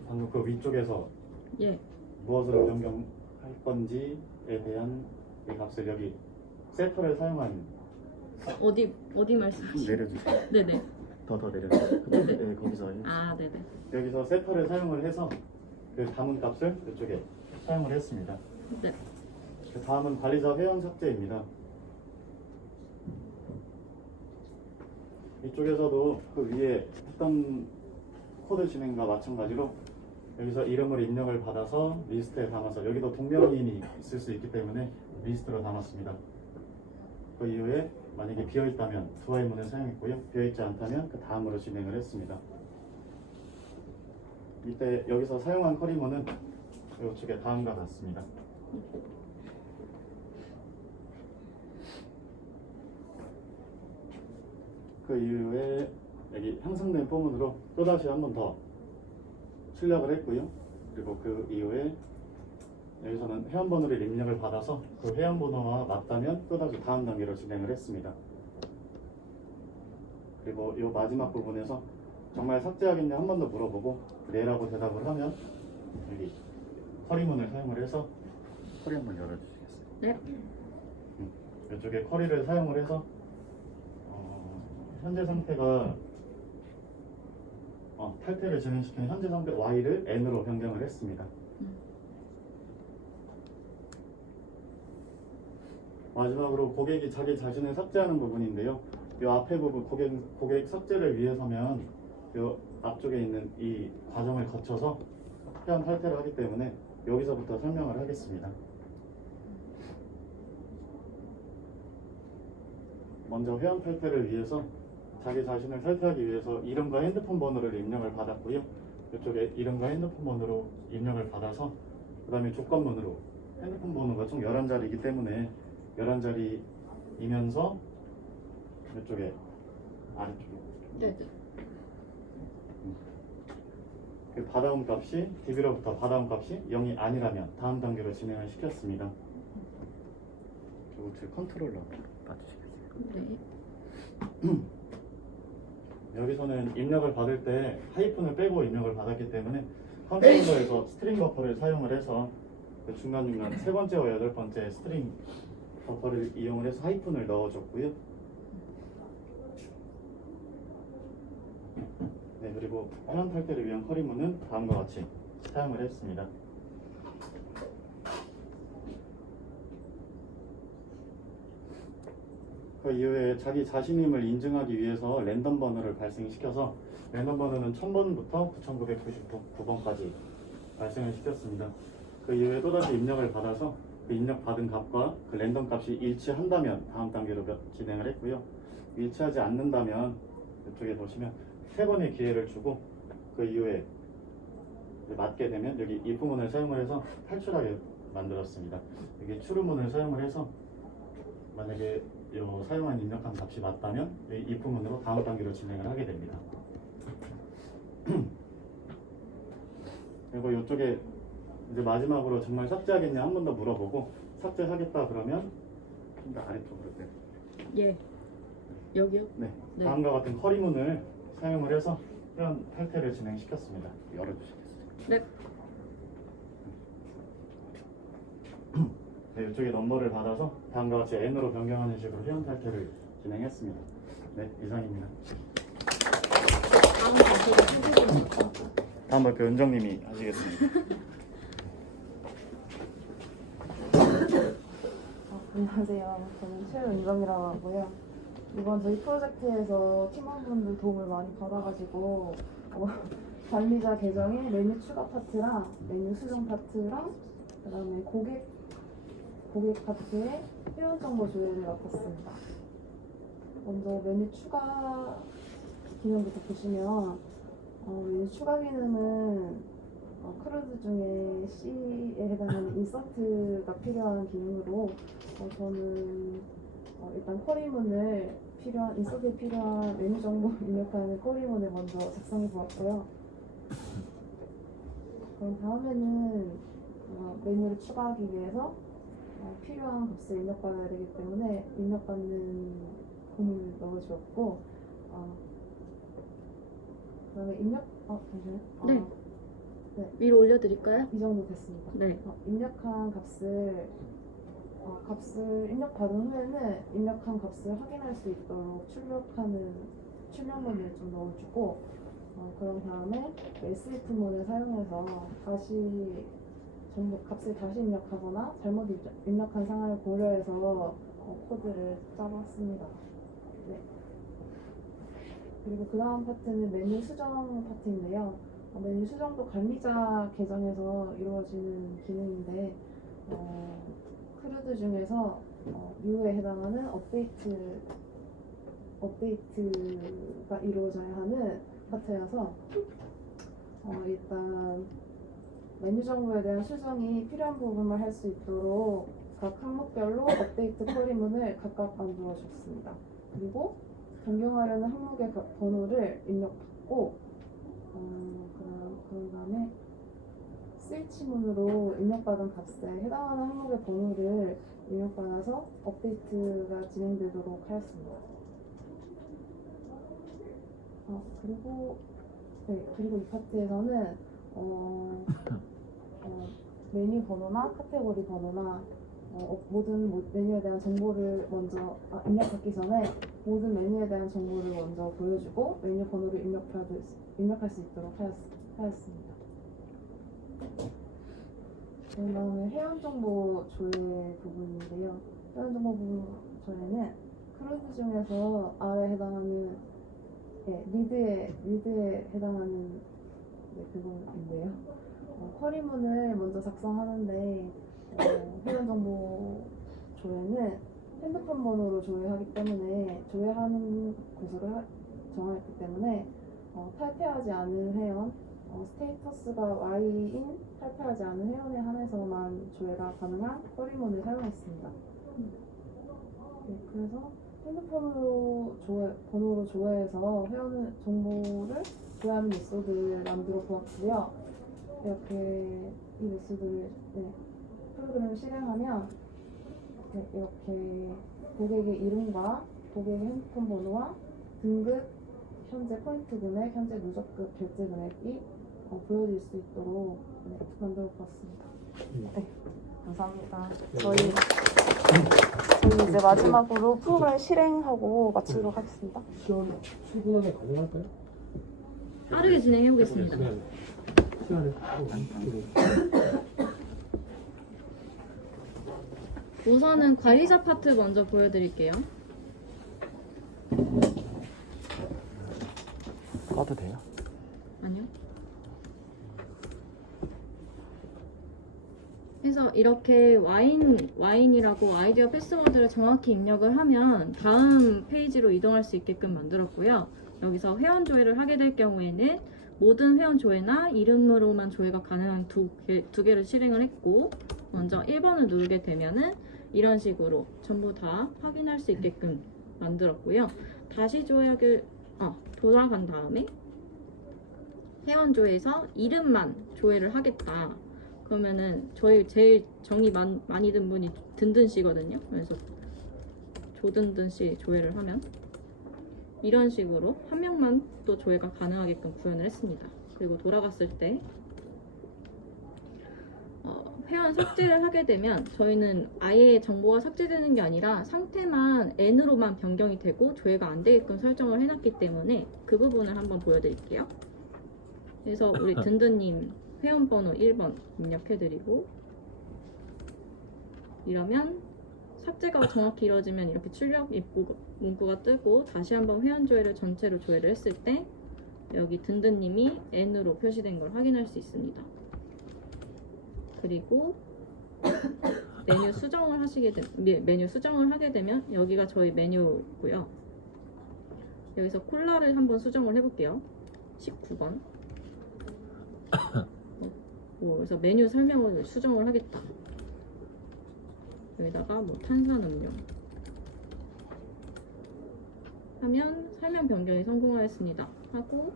방금 그 위쪽에서 예. 무엇으로 변경할 건지에 대한 이 값을 여기 세터를 사용한 어디 말씀하시죠? 내려주세요. 네네. 더 내려주세요. 네, 거기서 아, 네네. 여기서 세터를 사용을 해서 그 담은 값을 이쪽에 사용을 했습니다. 네. 그 다음은 관리자 회원 삭제입니다. 이쪽에서도 그 위에 했던 코드 진행과 마찬가지로 여기서 이름을 입력을 받아서 리스트에 담아서 여기도 동명이인이 있을 수 있기 때문에 리스트로 담았습니다. 그 이후에 만약에 비어있다면 두와이문을 사용했고요. 비어있지 않다면 그 다음으로 진행을 했습니다. 이때 여기서 사용한 커리문은 이쪽에 다음과 같습니다. 그 이후에 여기 향상된 포문으로 또다시 한 번 더 출력을 했고요. 그리고 그 이후에 여기서는 회원번호를 입력을 받아서 그 회원번호와 맞다면 또다시 다음 단계로 진행을 했습니다. 그리고 이 마지막 부분에서 정말 삭제하겠냐 한 번 더 물어보고 네라고 대답을 하면 여기 커리문을 사용을 해서 커리 한번 열어주시겠어요? 네. 이쪽에 커리를 사용을 해서 현재 상태가 탈퇴를 진행시키는 현재 상태 Y를 N으로 변경을 했습니다. 마지막으로 고객이 자기 자신을 삭제하는 부분인데요. 이 앞에 부분 고객 삭제를 위해서면 이 앞쪽에 있는 이 과정을 거쳐서 회원 탈퇴를 하기 때문에 여기서부터 설명을 하겠습니다. 먼저 회원 탈퇴를 위해서 자기 자신을 탈퇴하기 위해서 이름과 핸드폰 번호를 입력을 받았고요. 이쪽에 이름과 핸드폰 번호로 입력을 받아서 그 다음에 조건문으로 핸드폰 번호가 총 11자리이기 때문에 11자리이면서 이쪽에 아래쪽에 네. 그 받아온 값이 DB로부터 받아온 값이 0이 아니라면 다음 단계로 진행을 시켰습니다. 제 컨트롤러 봐주시겠어요? 네. 여기서는 입력을 받을 때 하이픈을 빼고 입력을 받았기 때문에 컨트롤러에서 스트링 버퍼를 사용을 해서 그 중간중간 세 번째와 여덟 번째 스트링 버퍼를 이용을 해서 하이픈을 넣어줬고요. 네, 그리고 회원 탈퇴를 위한 커리문은 다음과 같이 사용을 했습니다. 그 이후에 자기 자신임을 인증하기 위해서 랜덤 번호를 발생시켜서 랜덤 번호는 1000번부터 9999번까지 발생을 시켰습니다. 그 이후에 또다시 입력을 받아서 그 입력 받은 값과 그 랜덤 값이 일치한다면 다음 단계로 진행을 했고요. 일치하지 않는다면 이쪽에 보시면 3번의 기회를 주고 그 이후에 맞게 되면 여기 if문을 사용을 해서 탈출하게 만들었습니다. 여기 추르문을 사용을 해서 만약에 사용한 입력한 값이 맞다면 이 if문으로 다음 단계로 진행을 하게 됩니다. 그리고 이쪽에 이제 마지막으로 정말 삭제하겠냐 한 번 더 물어보고 삭제하겠다 그러면 좀 더 아래쪽으로 예. 여기요? 네. 네. 다음과 같은 커리문을 사용을 해서 회원 탈퇴를 진행시켰습니다. 열어주시겠어요? 네. 네, 이쪽에 넘버를 받아서 다음과 같이 N으로 변경하는 식으로 회원 탈퇴를 진행했습니다. 네, 이상입니다. 다음 발표를 해주세요. 다음 발표 은정님이 하시겠습니다. 안녕하세요. 저는 최은정이라고 하고요. 이번 저희 프로젝트에서 팀원분들 도움을 많이 받아가지고 관리자 계정의 메뉴 추가 파트랑 메뉴 수정 파트랑 그다음에 고객 파트의 회원 정보 조회를 맡았습니다. 먼저 메뉴 추가 기능부터 보시면 메뉴 추가 기능은 크루즈 중에 C에 해당하는 인서트가 필요한 기능으로 저는 일단 쿼리문을 인서트에 필요한 메뉴 정보 입력하는 쿼리문을 먼저 작성해 보았고요. 그럼 다음에는 메뉴를 추가하기 위해서 필요한 값을 입력받아야 되기 때문에 입력받는 부분을 넣어주었고 그 다음에 잠시만요. 네. 위로 올려드릴까요? 이 정도 됐습니다. 네. 입력한 값을 입력받은 후에는 입력한 값을 확인할 수 있도록 출력문을 좀 넣어주고 그런 다음에 SIF문을 사용해서 값을 다시 입력하거나 잘못 입력한 상황을 고려해서 코드를 짜봤습니다. 네. 그리고 그 다음 파트는 메뉴 수정 파트인데요. 메뉴 수정도 관리자 계정에서 이루어지는 기능인데 크루드 중에서 U에 해당하는 업데이트가 이루어져야 하는 파트여서 일단 메뉴 정보에 대한 수정이 필요한 부분만 할 수 있도록 각 항목별로 업데이트 쿼리문을 각각 만들어 줬습니다. 그리고 변경하려는 항목의 번호를 입력받고 그런 다음에 스위치문으로 입력받은 값에 해당하는 항목의 번호를 입력받아서 업데이트가 진행되도록 하였습니다. 그리고 이 파트에서는 메뉴 번호나 카테고리 번호나 모든 메뉴에 대한 정보를 먼저 입력하기 전에 모든 메뉴에 대한 정보를 먼저 보여주고 메뉴 번호를 입력할 수 있도록 하였습니다. 그 다음에 회원정보 조회 부분인데요. 회원정보 부분 조회는 크루드 중에서 R에 해당하는 리드에 해당하는 그거인데요. 쿼리문을 먼저 작성하는데 회원정보 조회는 핸드폰 번호로 조회하기 때문에 조회하는 곳으로 정하였기 때문에 탈퇴하지 않은 회원, 스테이터스가 Y인 탈퇴하지 않은 회원에 한해서만 조회가 가능한 쿼리문을 사용했습니다. 그래서 핸드폰으로 번호로 조회해서 회원 정보를 조회하는 메소드를 만들어 보았고요. 이렇게 이 메소드를 프로그램을 실행하면 이렇게 고객의 이름과 고객의 핸드폰 번호와 등급, 현재 포인트 금액, 현재 누적급 결제 금액이 보여질 수 있도록 만들어 보았습니다. 네, 감사합니다. 저희 이제 마지막으로 프로그램 실행하고 마치도록 하겠습니다. 시간 출근하게 가능할까요? 빠르게 진행해 보겠습니다. 시간에 우선은 관리자 파트 먼저 보여드릴게요. 꺼도 돼요? 아니요. 그래서 이렇게 와인이라고 아이디어 패스워드를 정확히 입력을 하면 다음 페이지로 이동할 수 있게끔 만들었고요. 여기서 회원 조회를 하게 될 경우에는 모든 회원 조회나 이름으로만 조회가 가능한 두 개를 실행을 했고, 먼저 1번을 누르게 되면은 이런 식으로 전부 다 확인할 수 있게끔 만들었고요. 다시 돌아간 다음에 회원 조회에서 이름만 조회를 하겠다. 그러면은 저희 제일 정이 많이 든 분이 든든 씨거든요. 그래서 조든든 씨 조회를 하면 이런 식으로 한 명만 또 조회가 가능하게끔 구현을 했습니다. 그리고 돌아갔을 때 회원 삭제를 하게 되면 저희는 아예 정보가 삭제되는 게 아니라 상태만 N으로만 변경이 되고 조회가 안 되게끔 설정을 해놨기 때문에 그 부분을 한번 보여드릴게요. 그래서 우리 든든님 회원번호 1번 입력해드리고, 이러면 삭제가 정확히 이루어지면 이렇게 출력 문구가 뜨고, 다시 한번 회원 조회를 전체로 조회를 했을 때 여기 든든님이 N으로 표시된 걸 확인할 수 있습니다. 그리고 메뉴 수정을 하게 되면 여기가 저희 메뉴고요. 여기서 콜라를 한번 수정을 해볼게요. 19번. 그래서 메뉴 설명을 수정을 하겠다. 여기다가 탄산음료 하면 설명 변경이 성공하였습니다 하고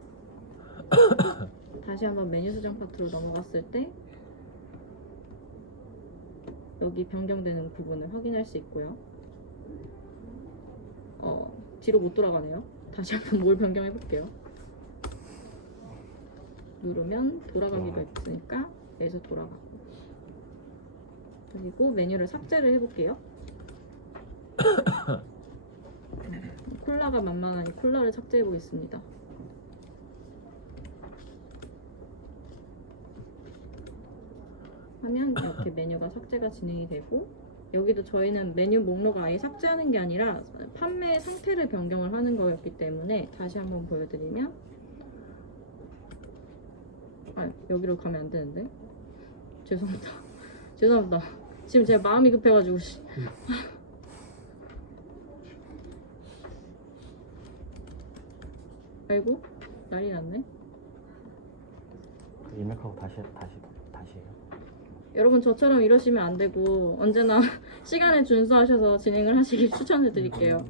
다시 한번 메뉴 수정 파트로 넘어갔을 때 여기 변경되는 부분을 확인할 수 있고요. 뒤로 못 돌아가네요. 다시 한번 뭘 변경해 볼게요. 누르면 돌아가기가 있으니까 여기서 돌아가고, 그리고 메뉴를 삭제를 해볼게요. 콜라가 만만하니 콜라를 삭제해 보겠습니다. 하면 이렇게 메뉴가 삭제가 진행이 되고, 여기도 저희는 메뉴 목록을 아예 삭제하는 게 아니라 판매 상태를 변경을 하는 거였기 때문에 다시 한번 보여드리면 아 여기로 가면 안 되는데. 죄송합니다. 죄송합니다. 지금 제가 마음이 급해가지고. 씨. 아이고 난리 났네. 입력하고 다시 해요. 여러분 저처럼 이러시면 안 되고 언제나 시간에 준수하셔서 진행을 하시길 추천해 드릴게요.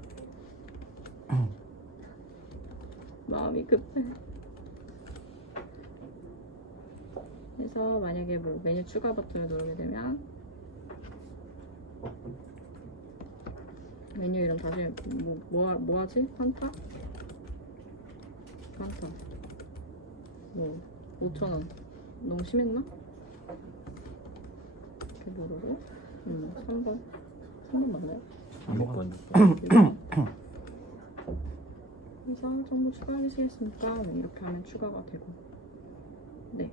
마음이 급해. 그래서 만약에 뭐 메뉴 추가 버튼을 누르게 되면 메뉴 이름 다시 뭐 하지? 판타? 뭐 5,000원 너무 심했나? 이렇게 누르고 3번 맞나요? 그래서 정보 추가하시겠습니까? 네, 이렇게 하면 추가가 되고 네.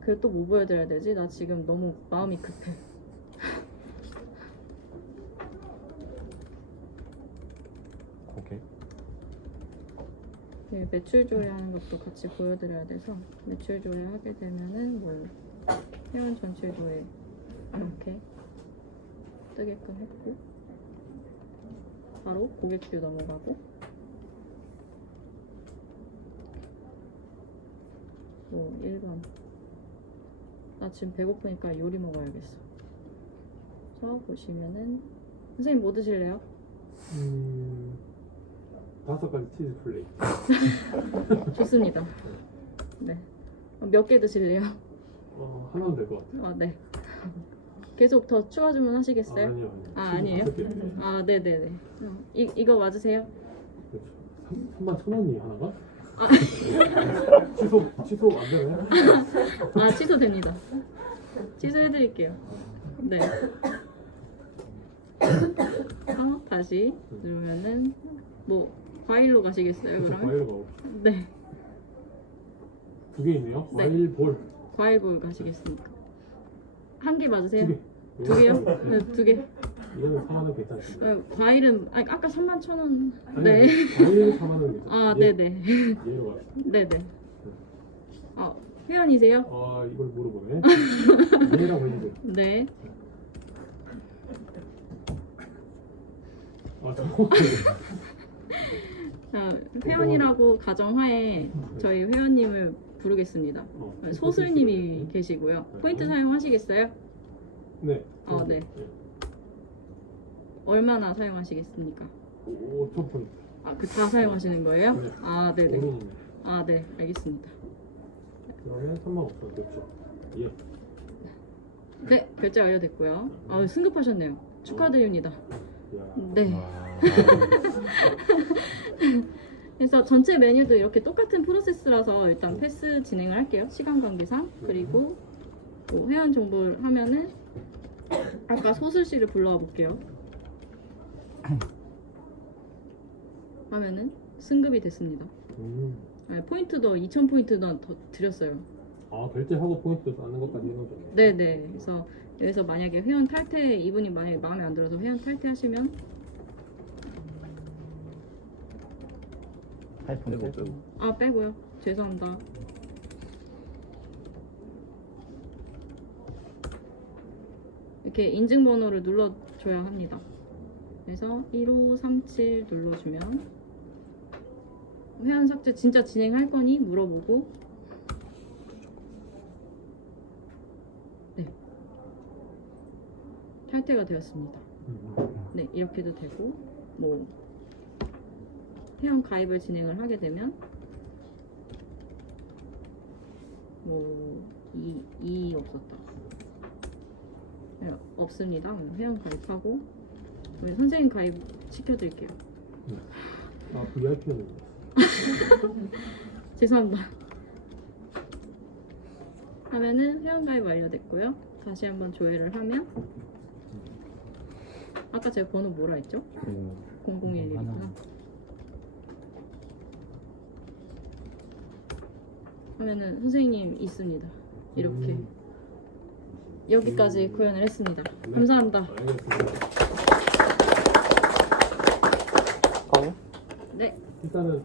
그리고 또 뭐 보여드려야 되지? 나 지금 너무 마음이 급해. 고객. 네, 매출 조회하는 것도 같이 보여드려야 돼서 매출 조회하게 되면은 뭐 회원 전체 조회 이렇게 뜨게끔 했고 바로 고객 뷰 넘어가고 뭐 1번 나 지금 배고프니까 요리 먹어야겠어. 그래서 보시면은 선생님 뭐 드실래요? 5가지 치즈 플레이트. 좋습니다. 네. 몇 개 드실래요? 하나면 될 것 같아요. 아, 네. 계속 더 추가 주문 하시겠어요? 아니요. 아니에요? 치즈 5개. 아, 네네네. 이거 맞으세요? 그렇죠. 31,000원이 하나가? 아. 취소 안 되나요? 아, 취소됩니다. 취소해드릴게요. 네. 다시 누르면은 뭐 과일로 가시겠어요? 그렇죠. 그러면? 과일로 가고. 네. 2개 있네요. 네. 과일 볼. 과일볼 가시겠습니까? 한 개 맞으세요? 2개. 두 개요? 네, 2개. 이거는 4만 원 괜찮습니다. 과일은 아까 31,000원. 아니, 네. 과일 4만 원 괜찮습니다. 아, 네네. 얘로 갑시다. 네네. 회원이세요? 이걸 물어보네. 얘라고 해주세요. 네. 회원이라고 가정하에 저희 회원님을 부르겠습니다. 소슬님이 계시고요. 포인트 사용하시겠어요? 네. 네. 얼마나 사용하시겠습니까? 5천 포인트. 그 다 사용하시는 거예요? 네. 네네. 5인. 네. 알겠습니다. 그러면 35,000원 됐죠. 예. 네, 결제 완료됐고요. 승급하셨네요. 축하드립니다. 야. 네. 그래서 전체 메뉴도 이렇게 똑같은 프로세스라서 일단 패스 진행을 할게요. 시간 관계상. 그리고 뭐 회원 정보를 하면은 아까 소슬씨를 불러와 볼게요. 하면은 승급이 됐습니다. 포인트도 2,000포인트도 더 드렸어요. 결제하고 포인트 쌓는 것까지 해놓으셨네. 네네. 그래서 여기서 만약에 회원 탈퇴 이분이 만약에 마음에 안 들어서 회원 탈퇴하시면 빼고요. 죄송합니다. 이렇게 인증번호를 눌러줘야 합니다. 그래서 1537 눌러주면 회원 삭제 진짜 진행할 거니 물어보고 네 탈퇴가 되었습니다. 네 이렇게도 되고 뭐 회원 가입을 진행을 하게 되면 뭐 이 없었다. 네, 없습니다. 회원 가입하고 우리 선생님 가입 시켜드릴게요. VIP는 죄송합니다. 하면은 회원 가입 완료됐고요. 다시 한번 조회를 하면 아까 제가 번호 뭐라 했죠? 0011이구나. 하면은 선생님 있습니다. 이렇게 여기까지 구현을 했습니다. 감사합니다. 알겠습니다. 네. 일단은